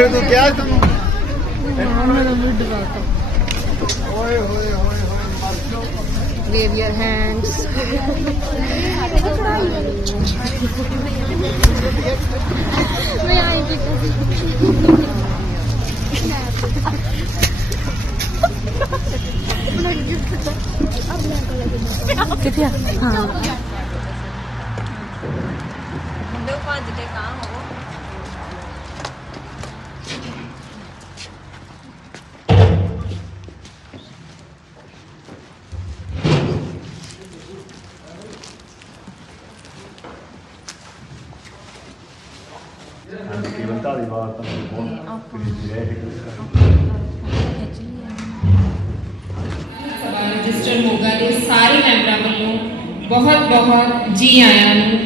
ਉਹ ਮੈਂ ਤੂੰ ਕਿਹਾ ਸੀ ਤੈਨੂੰ ਹਾਂ ਜੀ ਆਇਆਂ ਨੂੰ।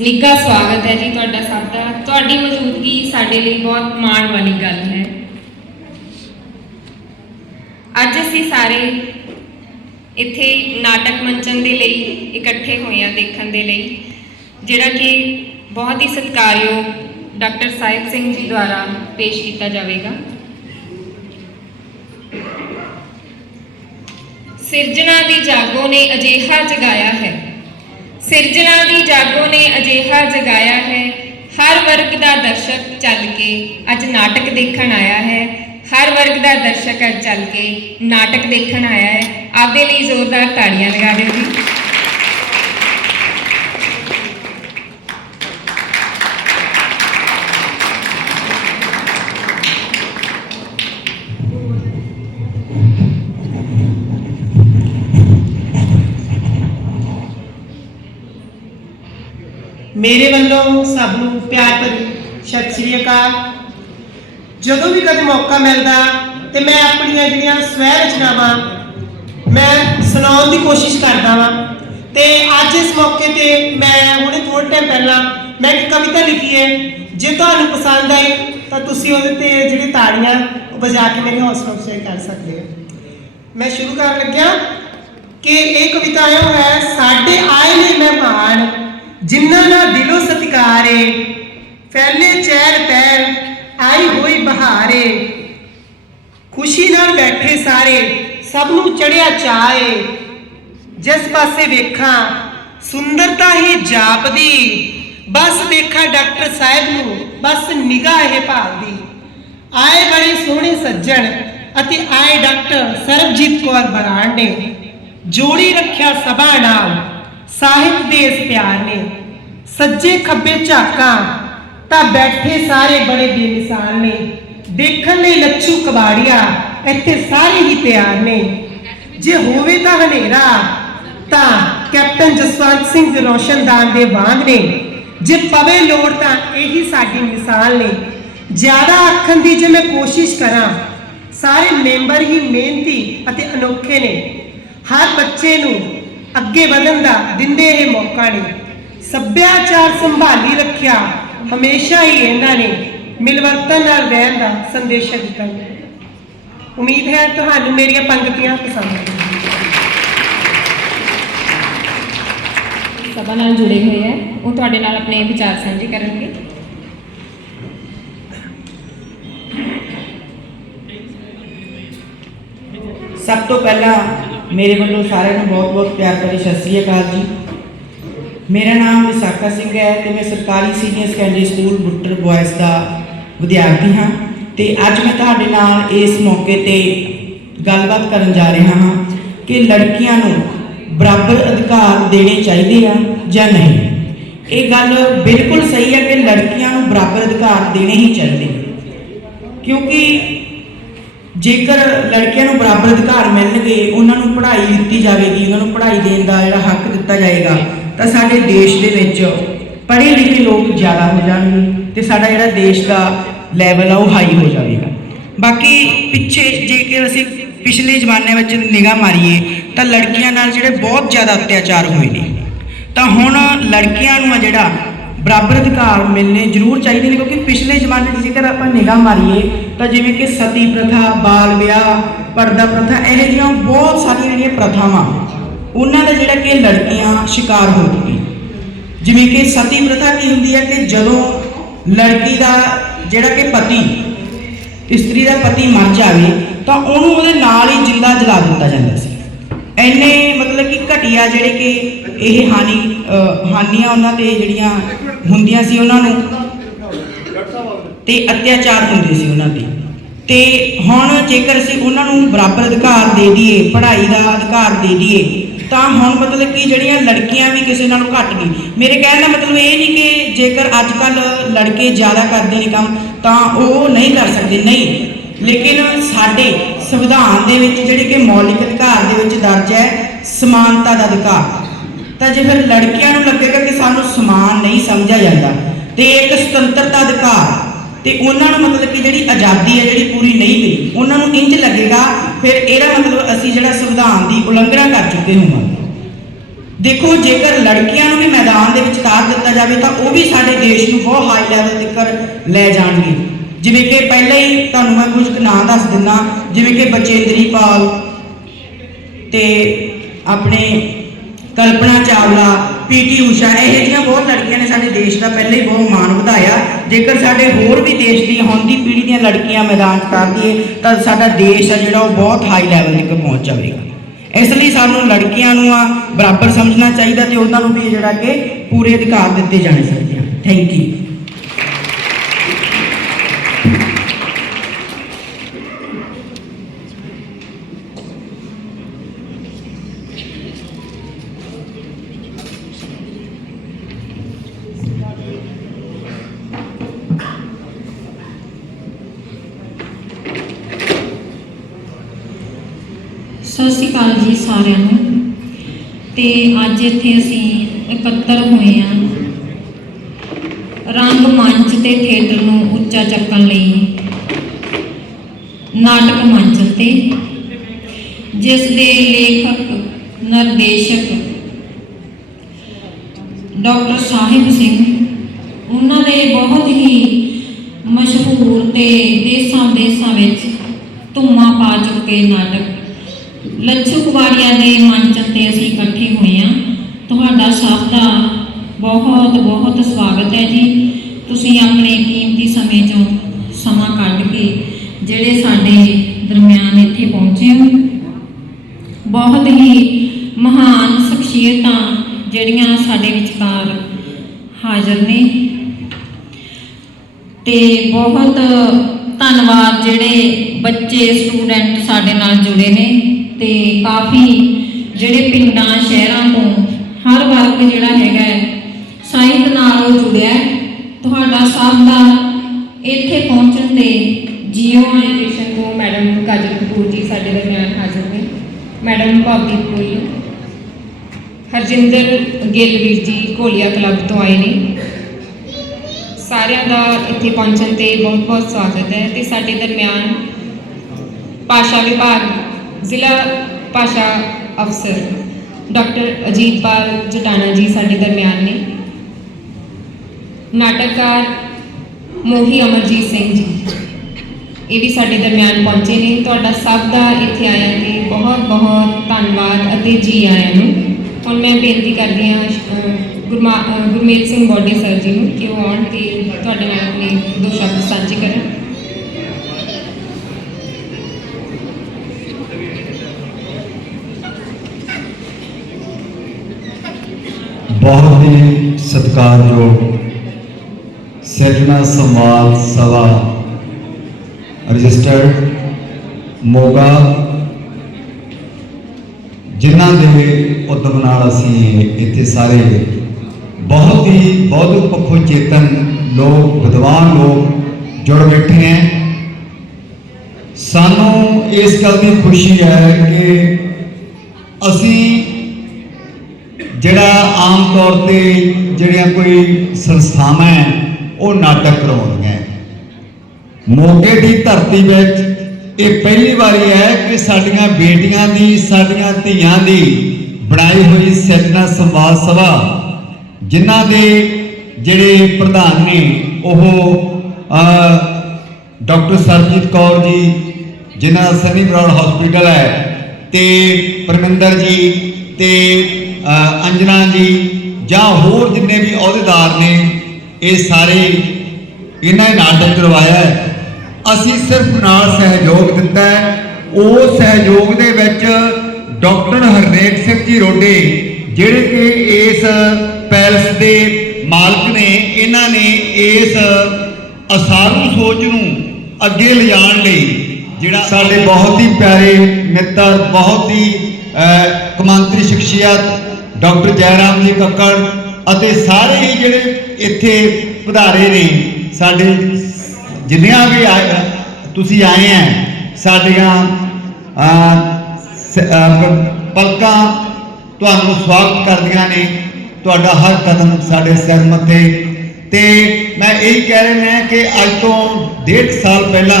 ਨਿੱਘਾ ਸਵਾਗਤ ਹੈ ਜੀ ਤੁਹਾਡਾ ਸਭ ਦਾ। ਤੁਹਾਡੀ ਮੌਜੂਦਗੀ ਸਾਡੇ ਲਈ ਬਹੁਤ ਮਾਣ ਵਾਲੀ ਗੱਲ ਹੈ। ਅੱਜ ਅਸੀਂ ਸਾਰੇ ਇੱਥੇ ਨਾਟਕ ਮੰਚਨ ਦੇ ਲਈ ਇਕੱਠੇ ਹੋਏ ਹਾਂ ਦੇਖਣ ਦੇ ਲਈ, ਜਿਹੜਾ ਕਿ ਬਹੁਤ ਹੀ ਸਤਿਕਾਰਯੋਗ ਡਾਕਟਰ ਸਾਹਿਬ ਸਿੰਘ ਜੀ ਦੁਆਰਾ ਪੇਸ਼ ਕੀਤਾ ਜਾਵੇਗਾ। ਸਿਰਜਣਾ ਦੀ ਜਾਗੋ ਨੇ ਅਜੇਹਾ ਜਗਾਇਆ ਹੈ। ਸਿਰਜਣਾ ਦੀ ਜਾਗੋ ਨੇ ਅਜੇਹਾ ਜਗਾਇਆ ਹੈ। ਹਰ ਵਰਗ ਦਾ ਦਰਸ਼ਕ ਚੱਲ ਕੇ ਅੱਜ ਨਾਟਕ ਦੇਖਣ ਆਇਆ ਹੈ। ਹਰ ਵਰਗ ਦਾ ਦਰਸ਼ਕ ਅੱਜ ਚੱਲ ਕੇ ਨਾਟਕ ਦੇਖਣ ਆਇਆ ਹੈ। ਆਪਦੇ ਲਈ ਜ਼ੋਰਦਾਰ ਤਾੜੀਆਂ ਲਗਾ ਦਿਓ ਜੀ। ਮੇਰੇ ਵੱਲੋਂ ਸਭ ਨੂੰ ਪਿਆਰ ਭਰੀ ਸਤਿ ਸ੍ਰੀ ਅਕਾਲ। ਜਦੋਂ ਵੀ ਕਦੇ ਮੌਕਾ ਮਿਲਦਾ ਤੇ ਮੈਂ ਆਪਣੀਆਂ ਜਿਹੜੀਆਂ ਸਵੈ ਰਚਨਾਵਾਂ ਮੈਂ ਸੁਣਾਉਣ ਦੀ ਕੋਸ਼ਿਸ਼ ਕਰਦਾ ਵਾਂ। ਤੇ ਅੱਜ ਇਸ ਮੌਕੇ ਤੇ ਮੈਂ ਹੁਣੇ ਥੋੜੇ ਟਾਈਮ ਪਹਿਲਾਂ ਮੈਂ ਇੱਕ ਕਵਿਤਾ ਲਿਖੀ ਹੈ। ਜੇ ਤੁਹਾਨੂੰ ਪਸੰਦ ਆਈ ਤਾਂ ਤੁਸੀਂ ਉਹਦੇ ਤੇ ਜਿਹੜੀ ਤਾੜੀਆਂ ਉਹ ਵਜਾ ਕੇ ਮੇਰੀ ਹੌਸਲਾ ਅਫਜ਼ਾਈ ਕਰ ਸਕਦੇ ਹੋ। ਮੈਂ ਸ਼ੁਰੂ ਕਰਨ ਲੱਗਿਆ ਕਿ ਇਹ ਕਵਿਤਾ ਆਇਆ ਹੈ, ਸਾਡੇ ਆਏ ਨੇ ਮਹਿਮਾਨ ਜਿਨ੍ਹਾਂ ਦਾ ਦਿਲੋਂ ਸਤਿਕਾਰ ਏ ਫੈਲੇ ਚਹਿਰ ਪੈਰ ਆਈ ਹੋਈ ਬਹਾਰੇ। ਖੁਸ਼ੀ ਨਾਲ ਬੈਠੇ ਸਾਰੇ, ਸਭ ਨੂੰ ਚੜਿਆ ਚਾਏ। ਜਿਸ ਪਾਸੇ ਵੇਖਾਂ ਸੁੰਦਰਤਾ ਹੀ ਜਾਪਦੀ। ਬਸ ਵੇਖਾਂ ਡਾਕਟਰ ਸਾਹਿਬ ਨੂੰ, ਬਸ ਨਿਗਾਹ ਇਹ ਭਾਲਦੀ। ਆਏ ਬੜੇ ਸੋਹਣੇ ਸੱਜਣ ਅਤੇ ਆਏ ਡਾਕਟਰ ਸਰਬਜੀਤ ਕੌਰ ਬਰਾੜ ਨੇ ਜੋੜੀ ਰੱਖਿਆ ਸਭਾ ਨਾਲ। ਸਾਹਿਤ ਦੇ ਪਿਆਰ ਨੇ। ਸੱਜੇ ਖੱਬੇ ਝਾਕਾਂ, ਤਾਂ ਬੈਠੇ ਸਾਰੇ ਬੜੇ ਬੇਮਿਸਾਲ ਨੇ। ਦੇਖਣ ਲਈ ਲੱਛੂ ਕਬਾੜੀਆ ਇੱਥੇ ਸਾਰੇ ਹੀ ਪਿਆਰ ਨੇ। ਜੇ ਹੋਵੇ ਤਾਂ ਹਨੇਰਾ, ਤਾਂ ਕੈਪਟਨ ਜਸਵੰਤ ਸਿੰਘ ਦੇ ਰੋਸ਼ਨਦਾਨ ਦੇ ਵਾਂਗ ਨੇ। ਜੇ ਪਵੇ ਲੋੜ ਤਾਂ ਇਹੀ ਸਾਡੀ ਮਿਸਾਲ ਨੇ। ਜ਼ਿਆਦਾ ਆਖਣ ਦੀ ਜੇ ਮੈਂ ਕੋਸ਼ਿਸ਼ ਕਰਾਂ, ਸਾਰੇ ਮੈਂਬਰ ਹੀ ਮਿਹਨਤੀ ਅਤੇ ਅਨੋਖੇ ਨੇ। ਹਰ ਬੱਚੇ ਨੂੰ ਅੱਗੇ ਵਧਣ ਦਾ ਦਿੰਦੇ ਇਹ ਮੌਕਾ ਨੇ ਸੱਭਿਆਚਾਰ ਸੰਭਾਲੀ ਰੱਖਿਆ ਹਮੇਸ਼ਾ ਹੀ ਇਹਨਾਂ ਨੇ ਮਿਲਵਰਤਨ ਨਾਲ ਰਹਿਣ ਦਾ ਸੰਦੇਸ਼ ਦਿੱਤਾ। ਹੈ ਉਮੀਦ ਹੈ ਤੁਹਾਨੂੰ ਮੇਰੀਆਂ ਪੰਕਤੀਆਂ ਪਸੰਦ ਆਉਣਗੀਆਂ। ਸਭਾ ਨਾਲ ਜੁੜੇ ਹੋਏ ਹੈ ਉਹ ਤੁਹਾਡੇ ਨਾਲ ਆਪਣੇ ਵਿਚਾਰ ਸਾਂਝੇ ਕਰਨਗੇ। ਸਭ ਤੋਂ ਪਹਿਲਾਂ ਮੇਰੇ ਵੱਲੋਂ ਸਾਰਿਆਂ ਨੂੰ ਬਹੁਤ-ਬਹੁਤ ਪਿਆਰ ਭਰੀ ਸਤਿ ਸ੍ਰੀ ਅਕਾਲ ਜੀ। ਮੇਰਾ ਨਾਮ ਵਿਸਾਖਾ ਸਿੰਘ ਹੈ ਤੇ ਮੈਂ ਸਰਕਾਰੀ senior secondary school Buttar boys ਦਾ ਵਿਦਿਆਰਥੀ ਹਾਂ ਤੇ ਅੱਜ ਮੈਂ ਤੁਹਾਡੇ ਨਾਲ ਇਸ ਮੌਕੇ ਤੇ ਗੱਲਬਾਤ ਕਰਨ ਜਾ ਰਿਹਾ ਹਾਂ ਕਿ ਲੜਕੀਆਂ ਨੂੰ ਬਰਾਬਰ ਅਧਿਕਾਰ ਦੇਣੇ ਚਾਹੀਦੇ ਆ ਜਾਂ ਨਹੀਂ। ਇਹ ਗੱਲ ਬਿਲਕੁਲ ਸਹੀ ਹੈ ਕਿ ਲੜਕੀਆਂ ਨੂੰ ਬਰਾਬਰ ਅਧਿਕਾਰ ਦੇਣੇ ਹੀ ਚਾਹੀਦੇ। ਕਿਉਂਕਿ ਜੇਕਰ ਲੜਕੀਆਂ ਨੂੰ ਬਰਾਬਰ ਅਧਿਕਾਰ ਮਿਲਣਗੇ, ਉਹਨਾਂ ਨੂੰ ਪੜ੍ਹਾਈ ਦਿੱਤੀ ਜਾਵੇਗੀ, ਉਹਨਾਂ ਨੂੰ ਪੜ੍ਹਾਈ ਦੇਣ ਦਾ ਜਿਹੜਾ ਹੱਕ ਦਿੱਤਾ ਜਾਏਗਾ, ਤਾਂ ਸਾਡੇ ਦੇਸ਼ ਦੇ ਵਿੱਚ ਪੜ੍ਹੇ ਲਿਖੇ ਲੋਕ ਜ਼ਿਆਦਾ ਹੋ ਜਾਣਗੇ ਤੇ ਸਾਡਾ ਜਿਹੜਾ ਦੇਸ਼ ਦਾ ਲੈਵਲ ਆ ਉਹ ਹਾਈ ਹੋ ਜਾਵੇਗਾ। ਬਾਕੀ ਪਿੱਛੇ ਜੇਕਰ ਅਸੀਂ ਪਿਛਲੇ ਜ਼ਮਾਨੇ ਵਿੱਚ ਨਿਗਾਹ ਮਾਰੀਏ, ਤਾਂ ਲੜਕੀਆਂ ਨਾਲ ਜਿਹੜੇ ਬਹੁਤ ਜ਼ਿਆਦਾ ਅਤਿਆਚਾਰ ਹੋਏ ਨੇ। ਤਾਂ ਹੁਣ ਲੜਕੀਆਂ ਨੂੰ ਆ ਜਿਹੜਾ ਬਰਾਬਰ ਅਧਿਕਾਰ ਮਿਲਨੇ ਜ਼ਰੂਰ ਚਾਹੀਦੇ ਨੇ, ਕਿਉਂਕਿ ਪਿਛਲੇ ਜ਼ਮਾਨੇ 'ਚ ਜੇਕਰ ਆਪਾਂ ਨਿਗਾਹ ਮਾਰੀਏ ਤਾਂ ਜਿਵੇਂ ਕਿ ਸਤੀ ਪ੍ਰਥਾ, ਬਾਲ ਵਿਆਹ, ਪਰਦਾ ਪ੍ਰਥਾ, ਇਹੋ ਜਿਹੀਆਂ ਬਹੁਤ ਸਾਰੀਆਂ ਜਿਹੜੀਆਂ ਪ੍ਰਥਾਵਾਂ, ਉਹਨਾਂ ਦਾ ਜਿਹੜਾ ਕਿ ਲੜਕੀਆਂ ਸ਼ਿਕਾਰ ਹੋ ਚੁੱਕੀ ਜਿਵੇਂ ਕਿ ਸਤੀ ਪ੍ਰਥਾ ਕੀ ਹੁੰਦੀ ਹੈ ਕਿ ਜਦੋਂ ਲੜਕੀ ਦਾ ਜਿਹੜਾ ਕਿ ਪਤੀ, ਇਸਤਰੀ ਦਾ ਪਤੀ ਮਰ ਜਾਵੇ, ਤਾਂ ਉਹਨੂੰ ਉਹਦੇ ਨਾਲ ਹੀ ਜਿੰਦਾ ਜਲਾ ਦਿੱਤਾ ਜਾਂਦਾ ਸੀ। ਐਨੇ ਮਤਲਬ ਕਿ ਘਟੀਆ ਜਿਹੜੇ ਕਿ ਇਹ ਹਾਨੀ ਹਾਨੀਆਂ ਉਹਨਾਂ ਤੇ ਜਿਹੜੀਆਂ ਹੁੰਦੀਆਂ ਸੀ ਉਹਨਾਂ ਨੂੰ ਤੇ ਅਤਿਆਚਾਰ ਹੁੰਦੇ ਸੀ ਉਹਨਾਂ ਤੇ ਤੇ ਹੁਣ ਜੇਕਰ ਅਸੀਂ ਉਹਨਾਂ ਨੂੰ ਬਰਾਬਰ ਅਧਿਕਾਰ ਦੇ ਦਈਏ, ਪੜ੍ਹਾਈ ਦਾ ਅਧਿਕਾਰ ਦੇ ਦਈਏ, ਤਾਂ ਹੁਣ ਮਤਲਬ ਕਿ ਜਿਹੜੀਆਂ ਲੜਕੀਆਂ ਵੀ ਕਿਸੇ ਨਾਲੋਂ ਘੱਟ ਨਹੀਂ ਮੇਰੇ ਕਹਿਣ ਦਾ ਮਤਲਬ ਇਹ ਨਹੀਂ ਕਿ ਜੇਕਰ ਅੱਜ ਕੱਲ ਲੜਕੇ ਜ਼ਿਆਦਾ ਕਰਦੇ ਨੇ ਕੰਮ, ਤਾਂ ਉਹ ਨਹੀਂ ਕਰ ਸਕਦੇ। ਨਹੀਂ। ਲੇਕਿਨ ਸਾਡੇ ਸੰਵਿਧਾਨ ਦੇ ਵਿੱਚ ਜਿਹੜੇ ਕਿ ਮੌਲਿਕ ਅਧਿਕਾਰ ਦੇ ਵਿੱਚ ਦਰਜ ਹੈ, ਸਮਾਨਤਾ ਦਾ ਅਧਿਕਾਰ। ਤਾਂ ਜੇ ਫਿਰ ਲੜਕੀਆਂ ਨੂੰ ਲੱਗੇਗਾ ਕਿ ਸਾਨੂੰ ਸਮਾਨ ਨਹੀਂ ਸਮਝਿਆ ਜਾਂਦਾ, ਤੇ ਇੱਕ ਸੁਤੰਤਰਤਾ ਅਧਿਕਾਰ ਤੇ ਉਹਨਾਂ ਨੂੰ ਮਤਲਬ ਕਿ ਜਿਹੜੀ ਆਜ਼ਾਦੀ ਹੈ, ਜਿਹੜੀ ਪੂਰੀ ਨਹੀਂ ਮਿਲੀ, ਉਹਨਾਂ ਨੂੰ ਇੰਜ ਲੱਗੇਗਾ, ਫਿਰ ਇਹਦਾ ਮਤਲਬ ਅਸੀਂ ਜਿਹੜਾ ਸੰਵਿਧਾਨ ਦੀ ਉਲੰਘਣਾ ਕਰ ਚੁੱਕੇ ਹੋਵਾਂਗੇ। ਦੇਖੋ, ਜੇਕਰ ਲੜਕੀਆਂ ਨੂੰ ਵੀ ਮੈਦਾਨ ਦੇ ਵਿੱਚ ਉਤਾਰ ਦਿੱਤਾ ਜਾਵੇ, ਤਾਂ ਉਹ ਵੀ ਸਾਡੇ ਦੇਸ਼ ਨੂੰ ਬਹੁਤ ਹਾਈ ਲੈਵਲ ਤੱਕ ਲੈ ਜਾਣਗੇ। ਜਿਵੇਂ ਕਿ ਪਹਿਲਾਂ ਹੀ ਤੁਹਾਨੂੰ ਮੈਂ ਕੁਝ ਕੁ ਨਾਂ ਦੱਸ ਦਿੰਦਾ, ਜਿਵੇਂ ਕਿ ਬਚੇਂਦਰੀ ਪਾਲ ਤੇ ਆਪਣੇ ਕਲਪਨਾ ਚਾਵਲਾ ਪੀਟੀ ਊਸ਼ਾ, ਇਹ ਜਿਹੀਆਂ ਬਹੁਤ ਲੜਕੀਆਂ ਨੇ ਸਾਡੇ ਦੇਸ਼ ਦਾ ਪਹਿਲਾਂ ਹੀ ਬਹੁਤ ਮਾਣ ਵਧਾਇਆ। ਜੇਕਰ ਸਾਡੇ ਹੋਰ ਵੀ ਦੇਸ਼ ਦੀ ਹੁਣ ਪੀੜ੍ਹੀ ਦੀਆਂ ਲੜਕੀਆਂ ਮੈਦਾਨ 'ਚ ਉਤਾਰਦੀਏ ਤਾਂ ਸਾਡਾ ਦੇਸ਼ ਆ ਜਿਹੜਾ ਉਹ ਬਹੁਤ ਹਾਈ ਲੈਵਲ ਤੱਕ ਪਹੁੰਚ ਜਾਵੇਗਾ। ਇਸ ਲਈ ਸਾਨੂੰ ਲੜਕੀਆਂ ਨੂੰ ਆ ਬਰਾਬਰ ਸਮਝਣਾ ਚਾਹੀਦਾ ਤੇ ਉਹਨਾਂ ਨੂੰ ਵੀ ਜਿਹੜਾ ਕਿ ਪੂਰੇ ਅਧਿਕਾਰ ਦਿੱਤੇ ਜਾਣੇ ਚਾਹੀਦੇ ਹਨ ਥੈਂਕ ਯੂ ਸਾਰਿਆਂ ਨੂੰ। ਤੇ ਅੱਜ ਇੱਥੇ ਅਸੀਂ ਇਕੱਤਰ ਹੋਏ ਹਾਂ। ਰੰਗ ਮੰਚ ਤੇ ਥੀਏਟਰ ਨੂੰ ਉੱਚਾ ਚੱਕਣ ਲਈ, ਨਾਟਕ ਮੰਚ ਤੇ ਜਿਸ ਦੇ ਲੇਖਕ, ਨਿਰਦੇਸ਼ਕ ਡਾਕਟਰ ਸਾਹਿਬ ਸਿੰਘ, ਉਹਨਾਂ ਦੇ ਬਹੁਤ ਹੀ ਮਸ਼ਹੂਰ ਤੇ ਦੇਸਾਂ ਦੇਸਾਂ ਵਿੱਚ ਧੁੰਮਾਂ ਪਾ ਚੁੱਕੇ ਨਾਟਕ ਲੱਛੂ ਕੁਵਾੜੀਆਂ ਦੇ ਮੰਚ ਤੇ ਅਸੀਂ ਇਕੱਠੇ ਹੋਏ ਹਾਂ। ਤੁਹਾਡਾ ਸਭ ਦਾ ਬਹੁਤ ਬਹੁਤ ਸਵਾਗਤ ਹੈ ਜੀ। ਤੁਸੀਂ ਆਪਣੇ ਕੀਮਤੀ ਸਮੇਂ ਚੋਂ ਸਮਾਂ ਕੱਢ ਕੇ ਜਿਹੜੇ ਸਾਡੇ ਦਰਮਿਆਨ ਇੱਥੇ ਪਹੁੰਚੇ ਹੋ, ਬਹੁਤ ਹੀ ਮਹਾਨ ਸ਼ਖਸੀਅਤਾਂ ਜਿਹੜੀਆਂ ਸਾਡੇ ਵਿਚਕਾਰ ਹਾਜ਼ਰ ਨੇ। ਤੇ ਬਹੁਤ ਧੰਨਵਾਦ ਜਿਹੜੇ ਬੱਚੇ, ਸਟੂਡੈਂਟ ਸਾਡੇ ਨਾਲ ਜੁੜੇ ਨੇ। ਤੇ ਕਾਫੀ ਜਿਹੜੇ ਪਿੰਡਾਂ ਸ਼ਹਿਰਾਂ ਤੋਂ ਹਰ ਵਰਗ ਜਿਹੜਾ ਹੈਗਾ ਹੈ, ਸਾਹਿਤ ਨਾਲ ਉਹ ਜੁੜਿਆ ਤੁਹਾਡਾ ਸਭ ਦਾ ਇੱਥੇ ਪਹੁੰਚਣ ਤੇ ਜੀਓ ਐਜੂਕੇਸ਼ਨ ਤੋਂ ਮੈਡਮ ਕਾਜਲ ਕਪੂਰ ਜੀ ਸਾਡੇ ਦਰਮਿਆਨ ਹਾਜ਼ਰ ਨੇ। ਮੈਡਮ ਭਾਵਦੀਪ ਕੋਲ ਹਰਜਿੰਦਰ ਗਿੱਲ ਵੀਰ ਜੀ ਕੋਲੀਆ ਕਲੱਬ ਤੋਂ ਆਏ ਨੇ। ਸਾਰਿਆਂ ਦਾ ਇੱਥੇ ਪਹੁੰਚਣ ਤੇ ਬਹੁਤ ਬਹੁਤ ਸਵਾਗਤ ਹੈ ਤੇ ਸਾਡੇ ਦਰਮਿਆਨ ਭਾਸ਼ਾ ਵਿਭਾਗ ਜ਼ਿਲ੍ਹਾ ਭਾਸ਼ਾ ਅਫਸਰ ਡਾਕਟਰ ਅਜੀਤਪਾਲ ਜਟਾਣਾ ਜੀ ਸਾਡੇ ਦਰਮਿਆਨ ਨੇ। ਨਾਟਕਕਾਰ ਮੋਹੀ ਅਮਰਜੀਤ ਸਿੰਘ ਜੀ, ਇਹ ਵੀ ਸਾਡੇ ਦਰਮਿਆਨ ਪਹੁੰਚੇ ਨੇ। ਤੁਹਾਡਾ ਸਭ ਦਾ ਇੱਥੇ ਆਇਆ ਤੇ ਬਹੁਤ ਬਹੁਤ ਧੰਨਵਾਦ ਅਤੇ ਜੀ ਆਇਆਂ ਨੂੰ। ਹੁਣ ਮੈਂ ਬੇਨਤੀ ਕਰਦੀ ਹਾਂ ਗੁਰਮਾ ਗੁਰਮੇਲ ਸਿੰਘ ਬੋਡੇ ਸਰ ਜੀ ਨੂੰ ਕਿ ਉਹ ਆਉਣ ਤੇ ਤੁਹਾਡੇ ਨਾਲ ਆਪਣੇ ਦੋ ਸ਼ਬਦ ਸਾਂਝੇ ਕਰਨ। ਬਹੁਤ ਹੀ ਸਤਿਕਾਰਯੋਗ ਸਿਰਜਣਾ ਸੰਵਾਦ ਸਭਾ ਰਜਿਸਟਰਡ ਮੋਗਾ, ਜਿਨ੍ਹਾਂ ਦੇ ਉਦਮ ਨਾਲ ਅਸੀਂ ਇੱਥੇ ਸਾਰੇ ਬਹੁਤ ਹੀ ਬਹੁਤ ਪੱਖੋਂ ਚੇਤਨ ਲੋਕ, ਵਿਦਵਾਨ ਲੋਕ ਜੁੜ ਬੈਠੇ ਹੈ। ਸਾਨੂੰ ਇਸ ਗੱਲ ਦੀ ਖੁਸ਼ੀ ਹੈ ਕਿ ਅਸੀਂ ਜਿਹੜਾ ਆਮ ਤੌਰ ਤੇ ਜਿਹੜੀਆਂ ਕੋਈ ਸੰਸਥਾਵਾਂ ਹੈ, ਉਹ ਨਾਟਕ ਕਰਾਉਂਦੀਆਂ ਹੈ। ਮੋਗੇ ਦੀ ਧਰਤੀ ਵਿੱਚ ਇਹ ਪਹਿਲੀ ਵਾਰੀ ਹੈ ਕਿ ਸਾਡੀਆਂ ਬੇਟੀਆਂ ਦੀ ਸਾਡੀਆਂ ਧੀਆਂ ਦੀ ਬਣਾਈ ਹੋਈ ਸਿਰਜਣਾ ਸੰਵਾਦ ਸਭਾ ਜਿਨ੍ਹਾਂ ਦੇ ਜਿਹੜੇ ਪ੍ਰਧਾਨ ਨੇ ਉਹ ਡਾਕਟਰ ਸਰਜੀਤ ਕੌਰ ਜੀ ਜਿਨ੍ਹਾਂ ਸਨੀ ਬਰਾੜ ਹਸਪੀਟਲ ਹੈ ਤੇ ਪਰਮਿੰਦਰ ਜੀ ਤੇ ਅੰਜਨਾ ਜੀ ਜਾਂ ਹੋਰ ਜਿੰਨੇ ਵੀ ਅਹੁਦੇਦਾਰ ਨੇ, ਇਹ ਸਾਰੇ ਇਹਨਾਂ ਨਾਲ ਨਾਟਕ ਕਰਵਾਇਆ ਹੈ। ਅਸੀਂ ਸਿਰਫ ਨਾਲ ਸਹਿਯੋਗ ਦਿੱਤਾ ਹੈ। ਉਹ ਸਹਿਯੋਗ ਦੇ ਵਿੱਚ ਡਾਕਟਰ ਹਰਨੇਕ ਸਿੰਘ ਜੀ ਰੋਡੇ, ਜਿਹੜੇ ਕਿ ਇਸ ਪੈਲਸ ਦੇ ਮਾਲਕ ਨੇ, ਇਹਨਾਂ ਨੇ ਇਸ ਅਸਾਰੂ ਸੋਚ ਨੂੰ ਅੱਗੇ ਲਿਜਾਣ ਲਈ ਜਿਹੜਾ ਸਾਡੇ ਬਹੁਤ ਹੀ ਪਿਆਰੇ ਮਿੱਤਰ, ਬਹੁਤ ਹੀ ਕਮਾਂਤਰੀ ਸ਼ਖਸੀਅਤ ਡਾਕਟਰ ਜੈਰਾਮ ਜੀ ਕੱਕੜ ਅਤੇ ਸਾਰੇ ਹੀ ਜਿਹੜੇ ਇੱਥੇ ਪਧਾਰੇ ਨੇ, ਸਾਡੇ ਜਿੰਨਿਆਂ ਵੀ ਆਏ- ਤੁਸੀਂ ਆਏ ਆ, ਸਾਡੀਆਂ ਪਲਕਾਂ ਤੁਹਾਨੂੰ ਸਵਾਗਤ ਕਰਦੀਆਂ ਨੇ। ਤੁਹਾਡਾ ਹਰ ਕਦਮ ਸਾਡੇ ਸਿਰ ਮੱਥੇ। ਤੇ ਮੈਂ ਇਹ ਕਹਿ ਰਿਹਾ ਕਿ ਅੱਜ ਤੋਂ ਡੇਢ ਸਾਲ ਪਹਿਲਾਂ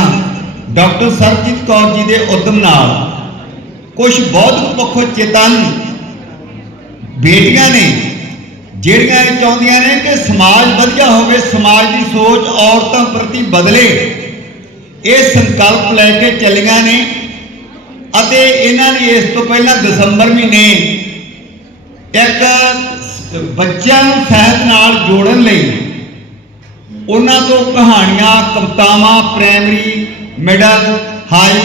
ਡਾਕਟਰ ਸਰਜੀਤ ਕੌਰ ਜੀ ਦੇ ਉਦਮ ਨਾਲ ਕੁਝ ਬਹੁਤ ਪੱਖੋਂ ਚੇਤਨ ਬੇਟੀਆਂ ਨੇ, ਜਿਹੜੀਆਂ ਇਹ ਚਾਹੁੰਦੀਆਂ ਨੇ ਕਿ ਸਮਾਜ ਵਧੀਆ ਹੋਵੇ, ਸਮਾਜ ਦੀ ਸੋਚ ਔਰਤਾਂ ਪ੍ਰਤੀ ਬਦਲੇ, ਇਹ ਸੰਕਲਪ ਲੈ ਕੇ ਚੱਲੀਆਂ ਨੇ ਅਤੇ ਇਹਨਾਂ ਨੇ ਇਸ ਤੋਂ ਪਹਿਲਾਂ ਦਸੰਬਰ ਮਹੀਨੇ ਇੱਕ ਬੱਚਿਆਂ ਨੂੰ ਸਹਿਤ ਨਾਲ ਜੋੜਨ ਲਈ ਉਹਨਾਂ ਤੋਂ ਕਹਾਣੀਆਂ, ਕਵਿਤਾਵਾਂ ਪ੍ਰਾਇਮਰੀ ਮਿਡਲ ਹਾਈ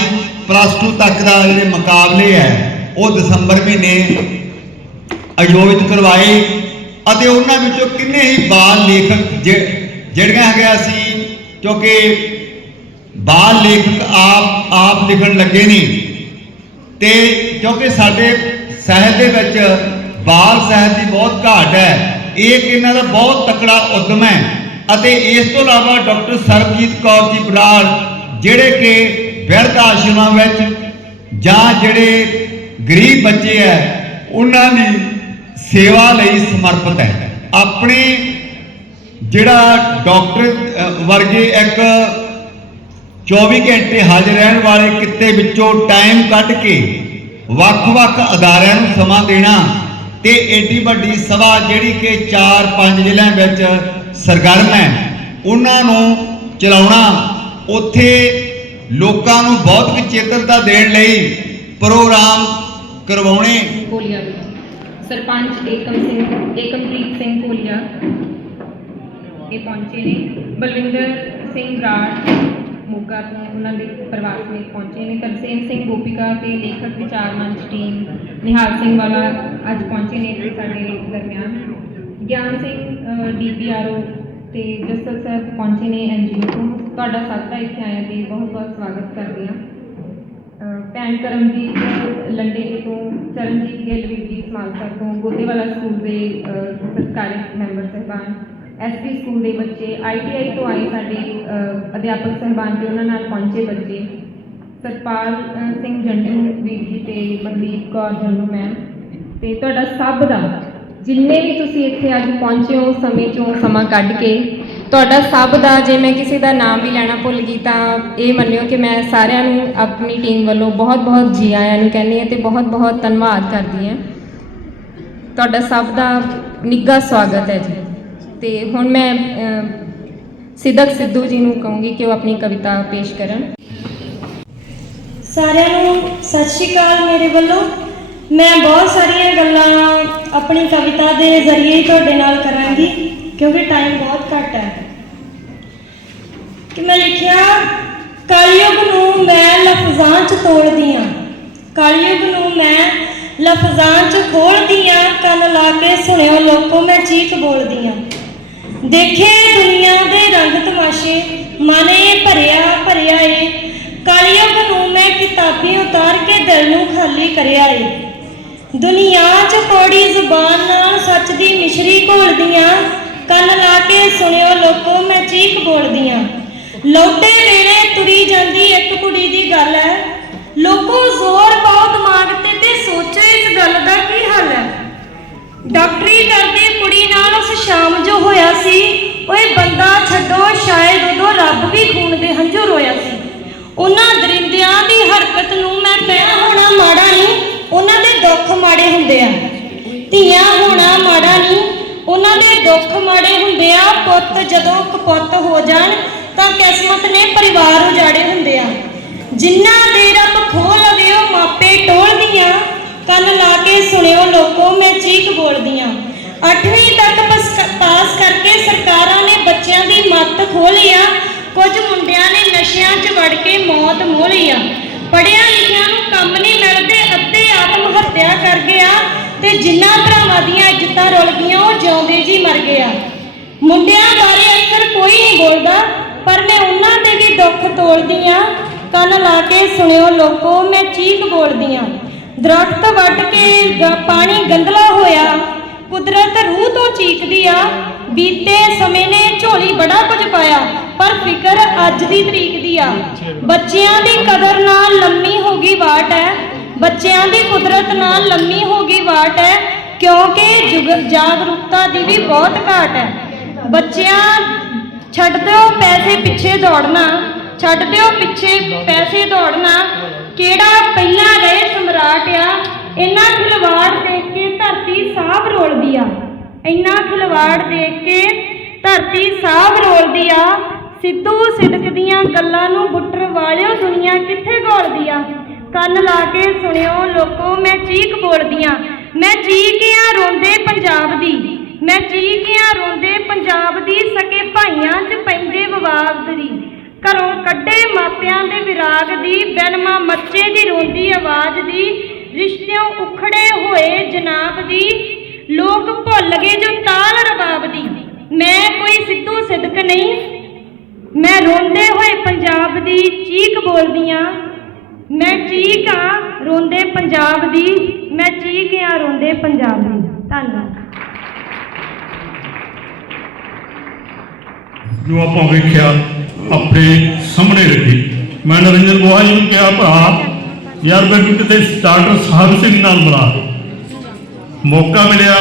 ਪਲੱਸ 2 ਤੱਕ ਦਾ ਜਿਹੜੇ ਮੁਕਾਬਲੇ ਹੈ, ਉਹ ਦਸੰਬਰ ਮਹੀਨੇ ਆਯੋਜਿਤ ਕਰਵਾਏ ਅਤੇ ਉਹਨਾਂ ਵਿੱਚੋਂ ਕਿੰਨੇ ਹੀ ਬਾਲ ਲੇਖਕ ਜਿ- ਜਿਹੜੀਆਂ ਹੈਗਾ ਸੀ, ਕਿਉਂਕਿ ਬਾਲ ਲੇਖਕ ਆਪ ਆਪ ਲਿਖਣ ਲੱਗੇ ਨਹੀਂ ਤੇ ਕਿਉਂਕਿ ਸਾਡੇ ਸਾਹਿਤ ਦੇ ਵਿੱਚ ਬਾਲ ਸਾਹਿਤ ਦੀ ਬਹੁਤ ਘਾਟ ਹੈ, ਇਹ ਇੱਕ ਇਹਨਾਂ ਦਾ ਬਹੁਤ ਤਕੜਾ ਉਦਮ ਹੈ। ਅਤੇ ਇਸ ਤੋਂ ਇਲਾਵਾ ਡਾਕਟਰ ਸਰਬਜੀਤ ਕੌਰ ਜੀ ਬਰਾੜ, ਜਿਹੜੇ ਕਿ ਬਿਰਧ ਆਸ਼ਰਮਾਂ ਵਿੱਚ ਜਾਂ ਜਿਹੜੇ ਗਰੀਬ ਬੱਚੇ ਹੈ, ਉਹਨਾਂ ਦੀ ਸੇਵਾ ਲਈ ਸਮਰਪਿਤ ਹੈ। ਆਪਣੇ ਜਿਹੜਾ ਡਾਕਟਰ ਵਰਗੇ ਇੱਕ 24 ਘੰਟੇ ਹਾਜ਼ਰ ਰਹਿਣ ਵਾਲੇ ਕਿੱਤੇ ਵਿੱਚੋਂ ਟਾਈਮ ਕੱਢ ਕੇ ਵੱਖ-ਵੱਖ ਅਦਾਰਿਆਂ ਨੂੰ ਸਮਾਂ ਦੇਣਾ ਤੇ ਏਡੀ ਵੱਡੀ ਸਭਾ ਜਿਹੜੀ ਕਿ 4-5 ਜ਼ਿਲ੍ਹਿਆਂ ਵਿੱਚ ਸਰਗਰਮ ਹੈ, ਉਹਨਾਂ ਨੂੰ ਚਲਾਉਣਾ ਉੱਥੇ ਲੋਕਾਂ ਨੂੰ ਬਹੁਤ ਚੇਤਨਤਾ ਦੇਣ ਲਈ ਪ੍ਰੋਗਰਾਮ ਕਰਵਾਉਣੇ। ਸਰਪੰਚ ਏਕਮ ਸਿੰਘ, ਏਕਮਪ੍ਰੀਤ ਸਿੰਘ ਕੋਲੀਆ ਇਹ ਪਹੁੰਚੇ ਨੇ। ਬਲਵਿੰਦਰ ਸਿੰਘ ਰਾੜ ਮੋਗਾ ਤੋਂ ਉਹਨਾਂ ਦੇ ਪਰਿਵਾਰ ਸਮੇਤ ਪਹੁੰਚੇ ਨੇ। ਤਰਸੇਮ ਸਿੰਘ ਗੋਪਿਕਾ ਤੇ ਲੇਖਕ ਵਿਚਾਰ ਮੰਚ ਟੀਮ ਨਿਹਾਲ ਸਿੰਘ ਵਾਲਾ ਅੱਜ ਪਹੁੰਚੇ ਨੇ ਇੱਥੇ ਸਾਡੇ ਦਰਮਿਆਨ। ਗਿਆਨ ਸਿੰਘ ਡੀਪੀਆਰਓ ਤੇ ਜਸਲ ਸਰ ਪਹੁੰਚੇ ਨੇ ਐਨਜੀਓ ਤੋਂ। ਤੁਹਾਡਾ ਸਭ ਦਾ ਇੱਥੇ ਆਇਆ ਤੇ ਬਹੁਤ ਬਹੁਤ ਸਵਾਗਤ ਕਰਦੇ ਹਾਂ। ਭੈਣ ਕਰਮਜੀਤ ਲੰਡੇ ਤੋਂ ਚਰਨਜੀਤ ਗਿੱਲ ਵੀਰ ਜੀ ਸਮਾਲਸਾ ਤੋਂ ਗੋਦੇਵਾਲਾ ਸਕੂਲ ਦੇ ਅਹ, ਸਤਿਕਾਰੀ ਮੈਂਬਰ ਸਹਿਬਾਨ ਐਸਪੀ ਸਕੂਲ ਦੇ ਬੱਚੇ ਆਈਟੀਆਈ ਤੋਂ ਆਏ ਸਾਡੇ ਅਧਿਆਪਕ ਸਹਿਬਾਨ ਤੇ ਉਹਨਾਂ ਨਾਲ ਪਹੁੰਚੇ ਬੱਚੇ ਸਤਪਾਲ ਸਿੰਘ ਜੰਡੂ ਵੀਰ ਜੀ ਤੇ ਮਨਦੀਪ ਕੌਰ ਜੰਡੂ ਮੈਮ ਤੇ ਤੁਹਾਡਾ ਸਭ ਦਾ ਜਿੰਨੇ ਵੀ ਤੁਸੀਂ ਇੱਥੇ ਅੱਜ ਪਹੁੰਚੇ ਹੋ ਸਮੇਂ ਚੋਂ ਸਮਾਂ ਕੱਢ ਕੇ ਤੁਹਾਡਾ ਸਭ ਦਾ ਜੇ ਮੈਂ ਕਿਸੇ ਦਾ ਨਾਮ ਵੀ ਲੈਣਾ ਭੁੱਲ ਗਈ ਤਾਂ ਇਹ ਮੰਨਿਓ ਕਿ ਮੈਂ ਸਾਰਿਆਂ ਨੂੰ ਆਪਣੀ ਟੀਮ ਵੱਲੋਂ ਬਹੁਤ-ਬਹੁਤ ਜੀ ਆਇਆਂ ਨੂੰ ਕਹਿੰਦੀ ਹਾਂ ਤੇ ਬਹੁਤ-ਬਹੁਤ ਧੰਨਵਾਦ ਕਰਦੀ ਹਾਂ। ਤੁਹਾਡਾ ਸਭ ਦਾ ਨਿੱਘਾ ਸਵਾਗਤ ਹੈ ਜੀ। ਤੇ ਹੁਣ ਮੈਂ ਅਹ, ਸਿੱਧਕ ਸਿੱਧੂ ਜੀ ਨੂੰ ਕਹੂੰਗੀ ਕਿ ਉਹ ਆਪਣੀ ਕਵਿਤਾ ਪੇਸ਼ ਕਰਨ। ਸਾਰਿਆਂ ਨੂੰ ਸਤਿ ਸ਼੍ਰੀ ਅਕਾਲ ਮੇਰੇ ਵੱਲੋਂ। ਮੈਂ ਬਹੁਤ ਸਾਰੀਆਂ ਗੱਲਾਂ ਆਪਣੀ ਕਵਿਤਾ ਦੇ ਜ਼ਰੀਏ ਤੁਹਾਡੇ ਨਾਲ ਕਰਾਂਗੀ। ਕਿਉਂਕਿ ਟਾਈਮ ਬਹੁਤ ਘੱਟ ਹੈ। ਕਿ ਮੈਂ ਲਿਖਿਆ, ਕਲਯੁਗ ਨੂੰ ਮੈਂ ਲਫ਼ਜ਼ਾਂ 'ਚ ਤੋੜਦੀ ਹਾਂ ਕਾਲਯੁਗ ਨੂੰ ਮੈਂ ਲਫ਼ਜ਼ਾਂ 'ਚ ਖੋਲਦੀ ਹਾਂ ਕੰਨ ਲਾ ਕੇ ਸੁਣਿਓ ਲੋਕੋ ਮੈਂ ਚੀਕ ਬੋਲਦੀ ਹਾਂ ਦੇਖੇ ਦੁਨੀਆ ਦੇ ਰੰਗ ਤਮਾਸ਼ੇ, ਮਨੇ ਭਰਿਆ ਭਰਿਆ ਏ, ਕਲਯੁਗ ਨੂੰ ਮੈਂ ਕਿਤਾਬੀ ਉਤਾਰ ਕੇ ਦਿਲ ਨੂੰ ਖਾਲੀ ਕਰਿਆ ਏ। ਦੁਨੀਆ 'ਚ ਕੋੜੀ ਜ਼ੁਬਾਨ ਨਾਲ ਸੱਚ ਦੀ ਮਿਸ਼ਰੀ ਘੋਲਦੀਆਂ ਕੰਨ ਲਾ ਕੇ ਸੁਣਿਓ ਲੋਕੋ, ਮੈਂ ਚੀਕ ਬੋਲਦੀਆਂ ਲੋਟੇ ਵੇਲੇ ਤੁਰੀ ਜਾਂਦੀ ਇੱਕ ਕੁੜੀ ਦੀ ਗੱਲ ਹੈ। ਭਾਵੇਂ ਦੁੱਖ ਮਾੜੇ ਹੁੰਦੇ ਆ, ਪੁੱਤ ਜਦੋਂ ਕਪੁੱਤ ਹੋ ਜਾਣ ਤਾਂ ਕਿਸਮਤ ਨੇ ਪਰਿਵਾਰ ਉਜਾੜੇ ਹੁੰਦੇ ਆ। ਜਿਨ੍ਹਾਂ ਦੇ ਰੱਬ ਖੋ ਲਵੇ, ਉਹ ਮਾਪੇ ਟੋਲਦੀਆਂ ਕੰਨ ਲਾ ਕੇ ਸੁਣਿਓ ਲੋਕੋ, ਮੈਂ ਚੀਕ ਬੋਲਦੀਆਂ। 8ਵੀਂ ਤੱਕ ਪਾਸ ਕਰਕੇ ਸਰਕਾਰਾਂ ਨੇ ਬੱਚਿਆਂ ਦੀ ਮੱਤ ਖੋ ਲਿਆ ਕੁਝ ਮੁੰਡਿਆਂ ਨੇ ਨਸ਼ਿਆਂ 'ਚ ਵੜ ਕੇ ਮੌਤ ਮੋਹ ਲਿਆ ਪੜਿਆ ਲਿਖਿਆ ਨੂੰ ਕੰਮ ਨਹੀਂ ਮਿਲਦੇ ਤੇ ਜਿਨ੍ਹਾਂ ਭਰਾਵਾਂ ਦੀਆਂ ਇੱਜ਼ਤਾਂ ਰੁਲ ਗਈਆਂ, ਉਹ ਜਿਉਂਦੇ ਜੀ ਮਰ ਗਿਆ ਮੁੰਡਿਆਂ ਬਾਰੇ ਅਕਸਰ ਕੋਈ ਨਹੀਂ ਬੋਲਦਾ, ਪਰ ਮੈਂ ਉਹਨਾਂ ਦੇ ਵੀ ਦੁੱਖ ਤੋਲਦੀ ਆ। ਕੰਨ ਲਾ ਕੇ ਸੁਣਿਓ ਲੋਕੋ, ਮੈਂ ਚੀਕ ਬੋਲਦੀ ਆ। ਦਰਖਤ ਵੱਢ ਕੇ ਪਾਣੀ ਗੰਦਲਾ ਹੋਇਆ, ਕੁਦਰਤ ਰੂਹ ਤੋਂ ਚੀਕਦੀ ਆ। ਬੀਤੇ ਸਮੇਂ ਨੇ ਝੋਲੀ ਬੜਾ ਕੁਝ ਪਾਇਆ, ਪਰ ਫਿਕਰ ਅੱਜ ਦੀ ਤਰੀਕ ਦੀ ਆ। ਬੱਚਿਆਂ ਦੀ ਕਦਰ ਨਾਲ ਲੰਮੀ ਹੋ ਗਈ ਵਾਟ ਹੈ। ਬੱਚਿਆਂ ਦੀ ਕੁਦਰਤ ਨਾਲ ਲੰਮੀ ਹੋ ਗਈ ਵਾਟ ਹੈ, ਕਿਉਂਕਿ ਜੁਗ- ਜਾਗਰੂਕਤਾ ਦੀ ਵੀ ਬਹੁਤ ਘਾਟ ਹੈ। ਬੱਚਿਆਂ, ਛੱਡ ਦਿਓ ਪੈਸੇ ਪਿੱਛੇ ਦੌੜਨਾ, ਛੱਡ ਦਿਓ ਪਿੱਛੇ ਪੈਸੇ ਦੌੜਨਾ, ਕਿਹੜਾ ਪਹਿਲਾਂ ਰਹੇ ਸਮਰਾਟ ਆ, ਇਹਨਾਂ ਖਿਲਵਾੜ ਦੇਖ ਕੇ ਧਰਤੀ ਸਾਹਬ ਰੋਲਦੀ ਆ। ਇੰਨਾ ਖਿਲਵਾੜ ਦੇਖ ਕੇ ਧਰਤੀ ਸਾਹਬ ਰੋਲਦੀ ਆ, ਸਿੱਧੂ ਸਿਦਕ ਦੀਆਂ ਗੱਲਾਂ ਨੂੰ ਬੁੱਟਰ ਵਾਲਿਓ ਦੁਨੀਆ ਕਿੱਥੇ ਗੋਲਦੀ ਆ? ਕੰਨ ਲਾ ਕੇ ਸੁਣਿਓ ਲੋਕੋ, ਮੈਂ ਚੀਕ ਬੋਲਦੀ ਆ। ਮੈਂ ਚੀਕ ਆ ਰੋਂਦੇ ਪੰਜਾਬ ਦੀ? ਮੈਂ ਚੀਕ ਆ ਰੋਂਦੇ ਪੰਜਾਬ ਦੀ? ਸਕੇ ਭਾਈਆਂ 'ਚ ਪੈਂਦੇ ਵਿਵਾਦ ਦੀ। ਘਰੋਂ ਕੱਢੇ ਮਾਪਿਆਂ ਦੇ ਵਿਰਾਗ ਦੀ, ਬੈਨਮਾ ਮੱਚੇ ਦੀ ਰੋਂਦੀ ਆਵਾਜ਼ ਦੀ। ਰਿਸ਼ਤਿਓਂ ਉਖੜੇ ਹੋਏ ਜਨਾਬ ਦੀ। ਲੋਕ ਭੁੱਲ ਗਏ ਜੋ ਤਾਲ ਰਬਾਬ ਦੀ। ਮੈਂ ਕੋਈ ਸਿੱਧੂ ਸਿਦਕ ਨਹੀਂ। ਮੈਂ ਰੋਂਦੇ ਹੋਏ ਪੰਜਾਬ ਦੀ ਚੀਕ ਬੋਲਦੀ ਆ। ਮੈਂ ਚੀਕ ਆ ਰੋਂਦੇ ਪੰਜਾਬ ਦੀ, ਮੈਂ ਚੀਕ ਆ ਰੋਂਦੇ ਪੰਜਾਬ ਦੀ। ਧੰਨਵਾਦ। ਜੋ ਆਪਾਂ ਵੇਖਿਆ, ਆਪਣੇ ਸਾਹਮਣੇ ਰੱਖੀ। ਮੈਂ ਨਰਿੰਦਰ ਗੋਹਾ ਜੀ ਨੂੰ ਕਿਹਾ, ਭਰਾ, ਯਾਰ ਮੈਨੂੰ ਕਿਤੇ ਡਾਕਟਰ ਸਾਹਿਬ ਸਿੰਘ ਨਾਲ ਮਿਲਾ ਮੌਕਾ ਮਿਲਿਆ।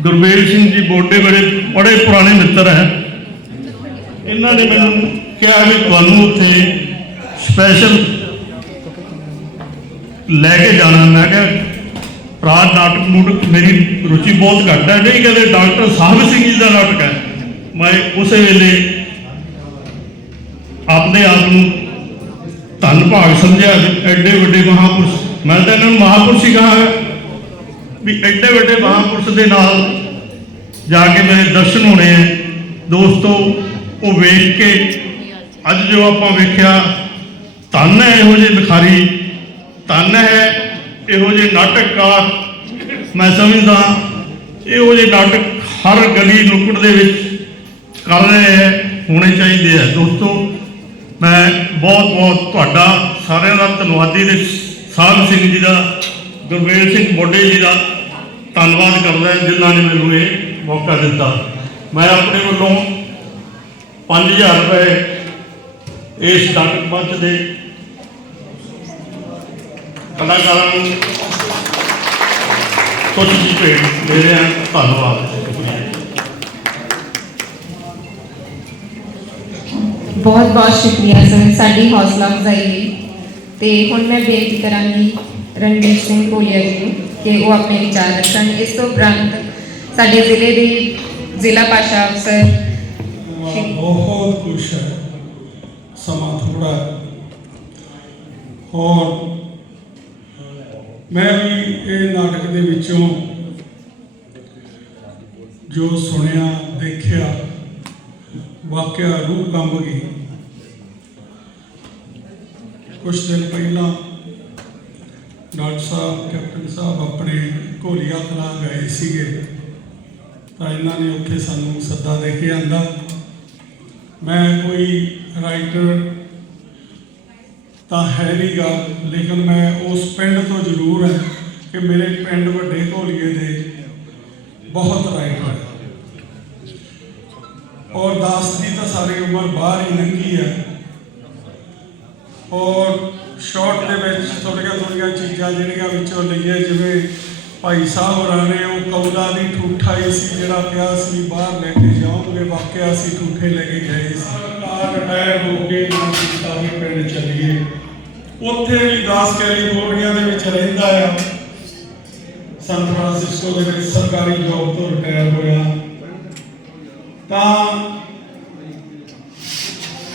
ਗੁਰਮੇਲ ਸਿੰਘ ਜੀ ਬੋਡੇ ਬੜੇ ਬੜੇ ਪੁਰਾਣੇ ਮਿੱਤਰ ਹੈ। ਇਹਨਾਂ ਨੇ ਮੈਨੂੰ ਕਿਹਾ ਵੀ ਤੁਹਾਨੂੰ ਉੱਥੇ ਸਪੈਸ਼ਲ ਲੈ ਕੇ ਜਾਣਾ। ਮੈਂ ਕਿਹਾ ਭਰਾ ਨਾਟਕ ਨੂਟਕ ਮੇਰੀ ਰੁਚੀ ਬਹੁਤ ਘੱਟ ਹੈ। ਨਹੀਂ ਕਹਿੰਦੇ ਡਾਕਟਰ ਸਾਹਿਬ ਸਿੰਘ ਜੀ ਦਾ ਨਾਟਕ ਹੈ। ਮੈਂ ਉਸੇ ਵੇਲੇ ਆਪਣੇ ਆਪ ਨੂੰ ਧੰਨ ਭਾਗ ਸਮਝਿਆ ਐਡੇ ਵੱਡੇ ਮਹਾਪੁਰਸ਼। ਮੈਂ ਤਾਂ ਇਹਨਾਂ ਨੂੰ ਮਹਾਪੁਰਸ਼ ਹੀ ਕਹਾਂ ਵੀ ਐਡੇ ਵੱਡੇ ਮਹਾਪੁਰਸ਼ ਦੇ ਨਾਲ ਜਾ ਕੇ ਮੇਰੇ ਦਰਸ਼ਨ ਹੋਣੇ ਹੈ। ਦੋਸਤੋ, ਉਹ ਵੇਖ ਕੇ ਅੱਜ ਜੋ ਆਪਾਂ ਵੇਖਿਆ, ਧੰਨ ਹੈ ਇਹੋ ਜਿਹੇ ਭਿਖਾਰੀ। ਧੰਨ ਹੈ, ਇਹੋ ਜਿਹੇ ਨਾਟਕਕਾਰ ਮੈਂ ਸਮਝਦਾ, ਇਹੋ ਜਿਹੇ ਨਾਟਕ ਹਰ ਗਲੀ ਨੁੱਕੜ ਦੇ ਵਿੱਚ ਕਰ ਰਹੇ ਹੈ, ਹੋਣੇ ਚਾਹੀਦੇ ਹੈ। ਦੋਸਤੋ, ਮੈਂ ਬਹੁਤ ਬਹੁਤ ਤੁਹਾਡਾ ਸਾਰਿਆਂ ਦਾ ਧੰਨਵਾਦੀ ਦੇ ਸਾਹਿਬ ਸਿੰਘ ਜੀ ਦਾ ਗੁਰਵੇਲ ਸਿੰਘ ਮੋਢੇ ਜੀ ਦਾ ਧੰਨਵਾਦ ਕਰਦਾ ਜਿਨ੍ਹਾਂ ਨੇ ਮੈਨੂੰ ਇਹ ਮੌਕਾ ਦਿੱਤਾ। ਮੈਂ ਆਪਣੇ ਵੱਲੋਂ 5000 ਰੁਪਏ ਇਸ ਨਾਟਕ ਮੰਚ ਦੇ ਕਲਾਕਾਰਾਂ ਨੂੰ ਕੁਝ ਜੀ ਭੇਟ ਦੇ ਰਿਹਾ ਧੰਨਵਾਦ। ਸ਼ੁਕਰੀਆ ਬਹੁਤ ਬਹੁਤ ਸ਼ੁਕਰੀਆ ਸਰ ਸਾਡੀ ਹੌਸਲਾ ਅਫਜ਼ਾਈ ਲਈ। ਤੇ ਹੁਣ ਮੈਂ ਬੇਨਤੀ ਕਰਾਂਗੀ ਰਣਜੀਤ ਸਿੰਘ ਭੋਲੀਆ ਜੀ ਨੂੰ ਕਿ ਉਹ ਆਪਣੇ ਵਿਚਾਰ ਰੱਖਣ ਇਸ ਤੋਂ ਉਪਰੰਤ ਸਾਡੇ ਜ਼ਿਲ੍ਹੇ ਦੇ ਜ਼ਿਲ੍ਹਾ ਭਾਸ਼ਾ ਅਫਸਰ ਸ਼੍ਰੀ ਬਹੁਤ ਕੁਛ ਹੈ। ਸਮਾਂ ਥੋੜਾ ਹੈ। ਮੈਂ ਵੀ ਇਹ ਨਾਟਕ ਦੇ ਵਿੱਚੋਂ ਜੋ ਸੁਣਿਆ, ਦੇਖਿਆ, ਵਾਕਿਆ ਰੂਹ ਕੰਬ ਗਈ। ਕੁਝ ਦਿਨ ਪਹਿਲਾਂ ਡਾਕਟਰ ਸਾਹਿਬ, ਕੈਪਟਨ ਸਾਹਿਬ ਆਪਣੇ ਘੋਲੀਆ ਤਲਾ ਗਏ ਸੀਗੇ। ਤਾਂ ਇਹਨਾਂ ਨੇ ਉੱਥੇ ਸਾਨੂੰ ਸੱਦਾ ਦੇ ਕੇ ਆਂਦਾ। ਮੈਂ ਕੋਈ ਰਾਈਟਰ ਤਾਂ ਹੈ ਨਹੀਂਗਾ ਲੇਕਿਨ ਮੈਂ ਉਸ ਪਿੰਡ ਤੋਂ ਜ਼ਰੂਰ ਹੈ ਕਿ ਮੇਰੇ ਪਿੰਡ ਵੱਡੇ ਘੋਲੀਏ ਦੇ ਬਹੁਤ ਰਾਈਟਰ ਹੈ ਔਰ ਦਾਸ ਦੀ ਤਾਂ ਸਾਰੀ ਉਮਰ ਬਾਹਰ ਹੀ ਲੰਘੀ ਹੈ ਔਰ ਸ਼ਾਰਟ ਦੇ ਵਿੱਚ ਥੋੜੀਆਂ ਥੋੜੀਆਂ ਚੀਜ਼ਾਂ ਜਿਹੜੀਆਂ ਵਿੱਚੋਂ ਲਈਏ ਜਿਵੇਂ ਭਾਈ ਸਾਹਿਬ ਹੋਰਾਂ ਨੇ ਉਹ ਕੌਲਾ ਦੀ ਠੂਠਾ ਹੀ ਸੀ, ਜਿਹੜਾ ਕਿਹਾ ਸੀ, ਬਾਹਰ ਲੈ ਕੇ ਜਾਓਗੇ, ਵਾਕਿਆ ਸੀ ਠੂਠੇ ਲੈ ਕੇ ਗਏ ਸੀ। ਰਿਟਾਇਰ ਹੋ ਕੇ ਨਾ ਪਿੰਡ ਚੱਲੀਏ। ਉੱਥੇ ਵੀ ਦਾਸ ਕੈਲੀਫੋਰਨੀਆ ਦੇ ਵਿੱਚ ਰਹਿੰਦਾ ਆ। ਸਨ ਫਰਾਂਸਿਸਕੋ ਦੇ ਵਿੱਚ ਸਰਕਾਰੀ ਜੌਬ ਤੋਂ ਰਿਟਾਇਰ ਹੋਇਆ। ਤਾਂ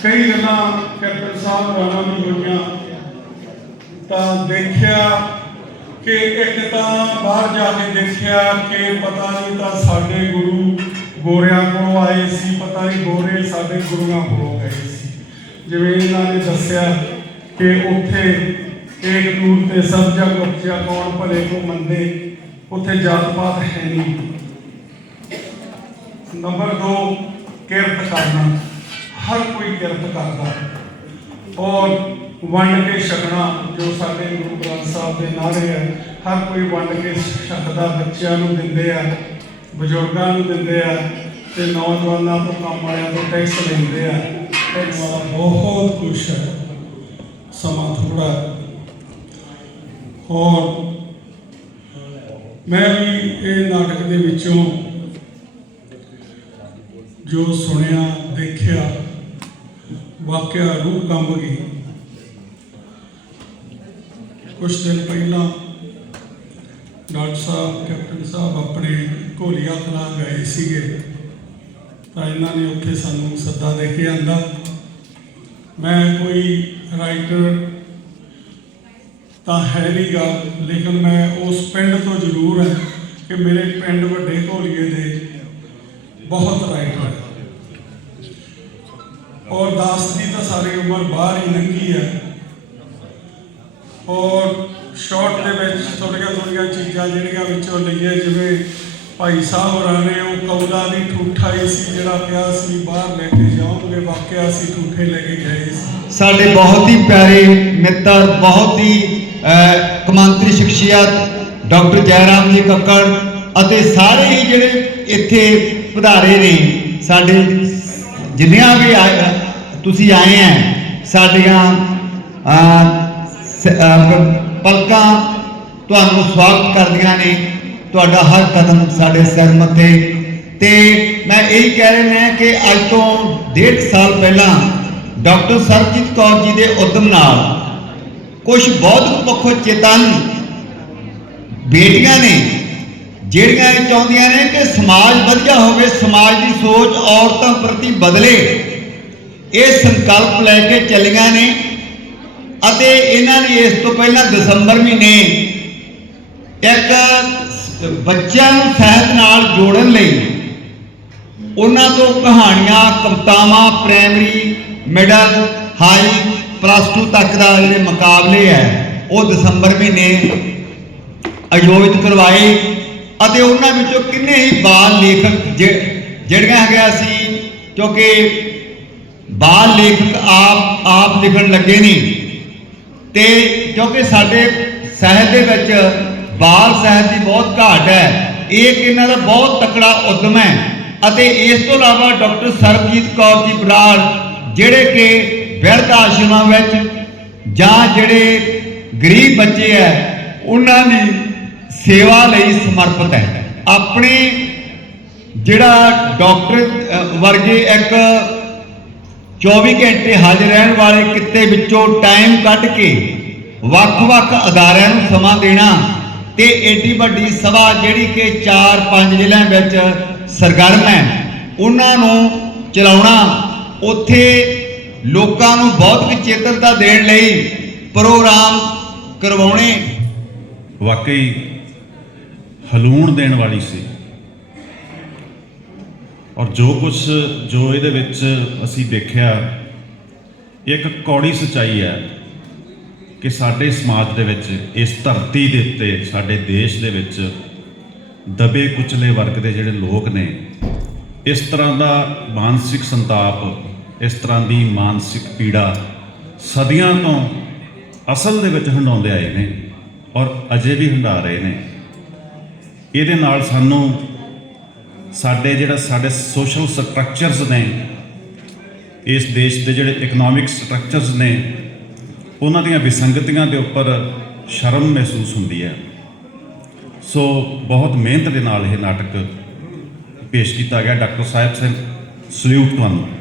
ਕਈ ਗੱਲਾਂ ਕੈਪਟਨ ਸਾਹਿਬ ਹੋਰਾਂ ਵੀ ਹੋਈਆਂ। ਤਾਂ ਦੇਖਿਆ ਕਿ ਇੱਕ ਤਾਂ ਬਾਹਰ ਜਾ ਕੇ ਦੇਖਿਆ ਕਿ ਪਤਾ ਨਹੀਂ ਤਾਂ ਸਾਡੇ ਗੁਰੂ ਗੋਰਿਆਂ ਕੋਲੋਂ ਆਏ ਸੀ। ਪਤਾ ਪਤਾ ਗੋਰੇ ਸਾਡੇ ਗੁਰੂਆਂ ਕੋਲੋਂ ਗਏ ਸੀ। ਜਿਵੇਂ ਇਹਨਾਂ ਨੇ ਦੱਸਿਆ ਕਿ ਉੱਥੇ ਏਕ ਨੂਰ ਤੇ ਸਭ ਜਗ ਉਪਜਿਆ ਕੌਣ ਭਲੇ ਕੋ ਮੰਦੇ, ਉੱਥੇ ਜਾਤ ਪਾਤ ਹੈ ਨਹੀਂ। ਨੰਬਰ 2 ਕਿਰਤ ਕਰਨਾ। ਹਰ ਕੋਈ ਕਿਰਤ ਕਰਦਾ। ਔਰ ਵੰਡ ਕੇ ਛਕਣਾ, ਜੋ ਸਾਡੇ ਗੁਰੂ ਗ੍ਰੰਥ ਸਾਹਿਬ ਦੇ ਨਾਰੇ ਹੈ ਹਰ ਕੋਈ ਵੰਡ ਕੇ ਛਕਦਾ, ਬੱਚਿਆਂ ਨੂੰ ਦਿੰਦੇ ਆ, ਬਜ਼ੁਰਗਾਂ ਨੂੰ ਦਿੰਦੇ ਆ ਤੇ ਨੌਜਵਾਨਾਂ ਤੋਂ ਕੰਮ ਵਾਲਿਆਂ ਤੋਂ ਟੈਕਸ ਲੈਂਦੇ ਆ। ਟੈਕਸ ਵਾਲਾ ਬਹੁਤ ਕੁਛ ਹੈ। ਸਮਾਂ ਥੋੜਾ ਹੋਰ, ਮੈਂ ਵੀ ਇਹ ਨਾਟਕ ਦੇ ਵਿੱਚੋਂ ਜੋ ਸੁਣਿਆ, ਦੇਖਿਆ, ਵਾਕਿਆ ਰੂਹ ਕੰਬ ਗਈ। ਕੁਝ ਦਿਨ ਪਹਿਲਾਂ ਡਾਕਟਰ ਸਾਹਿਬ, ਕੈਪਟਨ ਸਾਹਿਬ ਆਪਣੇ ਘੋਲੀਆ ਕਲਾਂ ਗਏ ਸੀਗੇ। ਤਾਂ ਇਹਨਾਂ ਨੇ ਉੱਥੇ ਸਾਨੂੰ ਸੱਦਾ ਦੇ ਕੇ ਆਂਦਾ। ਮੈਂ ਕੋਈ ਰਾਈਟਰ ਤਾਂ ਹੈ ਨਹੀਂਗਾ, ਲੇਕਿਨ ਮੈਂ ਉਸ ਪਿੰਡ ਤੋਂ ਜ਼ਰੂਰ ਹੈ ਕਿ ਮੇਰੇ ਪਿੰਡ ਵੱਡੇ ਘੋਲੀਏ ਦੇ ਬਹੁਤ ਰਾਈਟਰ ਹੈ। ਔਰ ਦਾਸ ਦੀ ਤਾਂ ਸਾਰੀ ਉਮਰ ਬਾਹਰ ਹੀ ਲੰਘੀ ਹੈ। ਔਰ ਸ਼ਾਰਟ ਦੇ ਵਿੱਚ ਥੋੜੀਆਂ ਥੋੜੀਆਂ ਚੀਜ਼ਾਂ ਜਿਹੜੀਆਂ ਵਿੱਚੋਂ ਲਈਏ ਜਿਵੇਂ ਭਾਈ ਸਾਹਿਬ ਹੋਰਾਂ ਨੇ ਉਹ ਕੌਲਾ ਦੀ ਠੂਠਾ ਹੀ ਸੀ ਜਿਹੜਾ ਕਿਹਾ ਸੀ, ਬਾਹਰ ਲੈ ਕੇ ਜਾਓਗੇ, ਵਾਕਿਆ ਸੀ ਠੂਠੇ ਲੈ ਕੇ ਗਏ ਸਾਡੇ ਬਹੁਤ ਹੀ ਪਿਆਰੇ ਮਿੱਤਰ, ਬਹੁਤ ਹੀ ਕਮਾਂਤਰੀ ਸ਼ਖਸੀਅਤ ਡਾਕਟਰ ਜੈਰਾਮ ਜੀ ਕੱਕੜ ਅਤੇ ਸਾਰੇ ਹੀ ਜਿਹੜੇ ਇੱਥੇ ਪਧਾਰੇ ਨੇ, ਸਾਡੇ ਜਿੰਨੀਆਂ ਵੀ ਆਏ, ਤੁਸੀਂ ਆਏ ਆ, ਸਾਡੀਆਂ ਪਲਕਾਂ ਤੁਹਾਨੂੰ ਸਵਾਗਤ ਕਰਦੀਆਂ ਨੇ। ਤੁਹਾਡਾ ਹਰ ਕਦਮ ਸਾਡੇ ਸਿਰ ਮੱਥੇ। ਤੇ ਮੈਂ ਇਹੀ ਕਹਿ ਰਿਹਾ ਹਾਂ ਕਿ ਅੱਜ ਤੋਂ ਡੇਢ ਸਾਲ ਪਹਿਲਾਂ ਡਾਕਟਰ ਸਰਜੀਤ ਕੌਰ ਜੀ ਦੇ ਉਦਮ ਨਾਲ ਕੁਝ ਬਹੁਤ ਪੱਖੋਂ ਚੇਤਨ ਬੇਟੀਆਂ ਨੇ, ਜਿਹੜੀਆਂ ਇਹ ਚਾਹੁੰਦੀਆਂ ਨੇ ਕਿ ਸਮਾਜ ਵਧੀਆ ਹੋਵੇ, ਸਮਾਜ ਦੀ ਸੋਚ ਔਰਤਾਂ ਪ੍ਰਤੀ ਬਦਲੇ, ਇਹ ਸੰਕਲਪ ਲੈ ਕੇ ਚੱਲੀਆਂ ਨੇ ਅਤੇ ਇਹਨਾਂ ਨੇ ਇਸ ਤੋਂ ਪਹਿਲਾਂ ਦਸੰਬਰ ਮਹੀਨੇ ਇੱਕ ਸ- ਬੱਚਿਆਂ ਨੂੰ ਸਾਹਿਤ ਨਾਲ ਜੋੜਨ ਲਈ ਉਹਨਾਂ ਤੋਂ ਕਹਾਣੀਆਂ, ਕਵਿਤਾਵਾਂ ਪ੍ਰਾਇਮਰੀ ਮਿਡਲ ਹਾਈ ਪਲੱਸ 2 ਤੱਕ ਦਾ ਜਿਹੜੇ ਮੁਕਾਬਲੇ ਹੈ, ਉਹ ਦਸੰਬਰ ਮਹੀਨੇ ਆਯੋਜਿਤ ਕਰਵਾਏ ਅਤੇ ਉਹਨਾਂ ਵਿੱਚੋਂ ਕਿੰਨੇ ਹੀ ਬਾਲ ਲੇਖਕ ਜਿ- ਜਿਹੜੀਆਂ ਹੈਗਾ ਸੀ, ਕਿਉਂਕਿ ਬਾਲ ਲੇਖਕ ਆਪ ਆਪ ਲਿਖਣ ਲੱਗੇ ਨਹੀਂ ਤੇ ਕਿਉਂਕਿ ਸਾਡੇ ਸਾਹਿਤ ਦੇ ਵਿੱਚ ਬਾਲ ਸਾਹਿਤ ਦੀ ਬਹੁਤ ਘਾਟ ਹੈ। ਇਹ ਕਿ ਇਹਨਾਂ ਦਾ ਬਹੁਤ ਤਕੜਾ ਉਦਮ ਹੈ ਅਤੇ ਇਸ ਤੋਂ ਇਲਾਵਾ ਡਾਕਟਰ ਸਰਬਜੀਤ ਕੌਰ ਜੀ ਬਰਾੜ ਜਿਹੜੇ ਕਿ ਬਿਰਧ ਆਸ਼ਰਮਾਂ ਵਿੱਚ ਜਾਂ ਜਿਹੜੇ ਗਰੀਬ ਬੱਚੇ ਹੈ, ਉਹਨਾਂ ਦੀ ਸੇਵਾ ਲਈ ਸਮਰਪਿਤ ਹੈ। ਆਪਣੇ ਜਿਹੜਾ ਡਾਕਟਰ ਵਰਗੇ ਇੱਕ 24 ਘੰਟੇ ਹਾਜ਼ਰ ਰਹਿਣ ਵਾਲੇ ਕਿੱਤੇ ਵਿੱਚੋਂ ਟਾਈਮ ਕੱਢ ਕੇ ਵੱਖ-ਵੱਖ ਅਦਾਰਿਆਂ ਨੂੰ ਸਮਾਂ ਦੇਣਾ ਤੇ ਏਡੀ ਵੱਡੀ ਸਭਾ ਜਿਹੜੀ ਕਿ 4-5 ਜ਼ਿਲ੍ਹਿਆਂ ਵਿੱਚ ਸਰਗਰਮ ਹੈ। ਉਹਨਾਂ ਨੂੰ ਚਲਾਉਣਾ ਉੱਥੇ ਲੋਕਾਂ ਨੂੰ ਬਹੁਤ ਚੇਤਨਤਾ ਦੇਣ ਲਈ ਪ੍ਰੋਗਰਾਮ ਕਰਵਾਉਣੇ ਵਾਕਈ ਹਲੂਣ ਦੇਣ ਵਾਲੀ ਸੀ। ਔਰ ਜੋ ਕੁਝ ਜੋ ਇਹਦੇ ਵਿੱਚ ਅਸੀਂ ਦੇਖਿਆ ਇੱਕ ਕੌੜੀ ਸਚਾਈ ਹੈ। ਕਿ ਸਾਡੇ ਸਮਾਜ ਦੇ ਵਿੱਚ, ਇਸ ਧਰਤੀ ਦੇ ਉੱਤੇ, ਸਾਡੇ ਦੇਸ਼ ਦੇ ਵਿੱਚ ਦਬੇ ਕੁਚਲੇ ਵਰਗ ਦੇ ਜਿਹੜੇ ਲੋਕ ਨੇ, ਇਸ ਤਰ੍ਹਾਂ ਦਾ ਮਾਨਸਿਕ ਸੰਤਾਪ, ਇਸ ਤਰ੍ਹਾਂ ਦੀ ਮਾਨਸਿਕ ਪੀੜਾ ਸਦੀਆਂ ਤੋਂ ਅਸਲ ਦੇ ਵਿੱਚ ਹੰਡਾਉਂਦੇ ਆਏ ਨੇ ਔਰ ਅਜੇ ਵੀ ਹੰਡਾ ਰਹੇ ਨੇ। ਇਹਦੇ ਨਾਲ ਸਾਨੂੰ ਸਾਡੇ ਜਿਹੜਾ, ਸਾਡੇ ਸੋਸ਼ਲ ਸਟਰਕਚਰਸ ਨੇ, ਇਸ ਦੇਸ਼ ਦੇ ਜਿਹੜੇ ਇਕਨੋਮਿਕ ਸਟਰਕਚਰਸ ਨੇ ਉਹਨਾਂ ਦੀਆਂ ਵਿਸੰਗਤੀਆਂ ਦੇ ਉੱਪਰ ਸ਼ਰਮ ਮਹਿਸੂਸ ਹੁੰਦੀ ਹੈ। ਸੋ ਬਹੁਤ ਮਿਹਨਤ ਦੇ ਨਾਲ ਇਹ ਨਾਟਕ ਪੇਸ਼ ਕੀਤਾ ਗਿਆ। ਡਾਕਟਰ ਸਾਹਿਬ ਸਿੰਘ ਸਲੂਟ ਤੁਹਾਨੂੰ।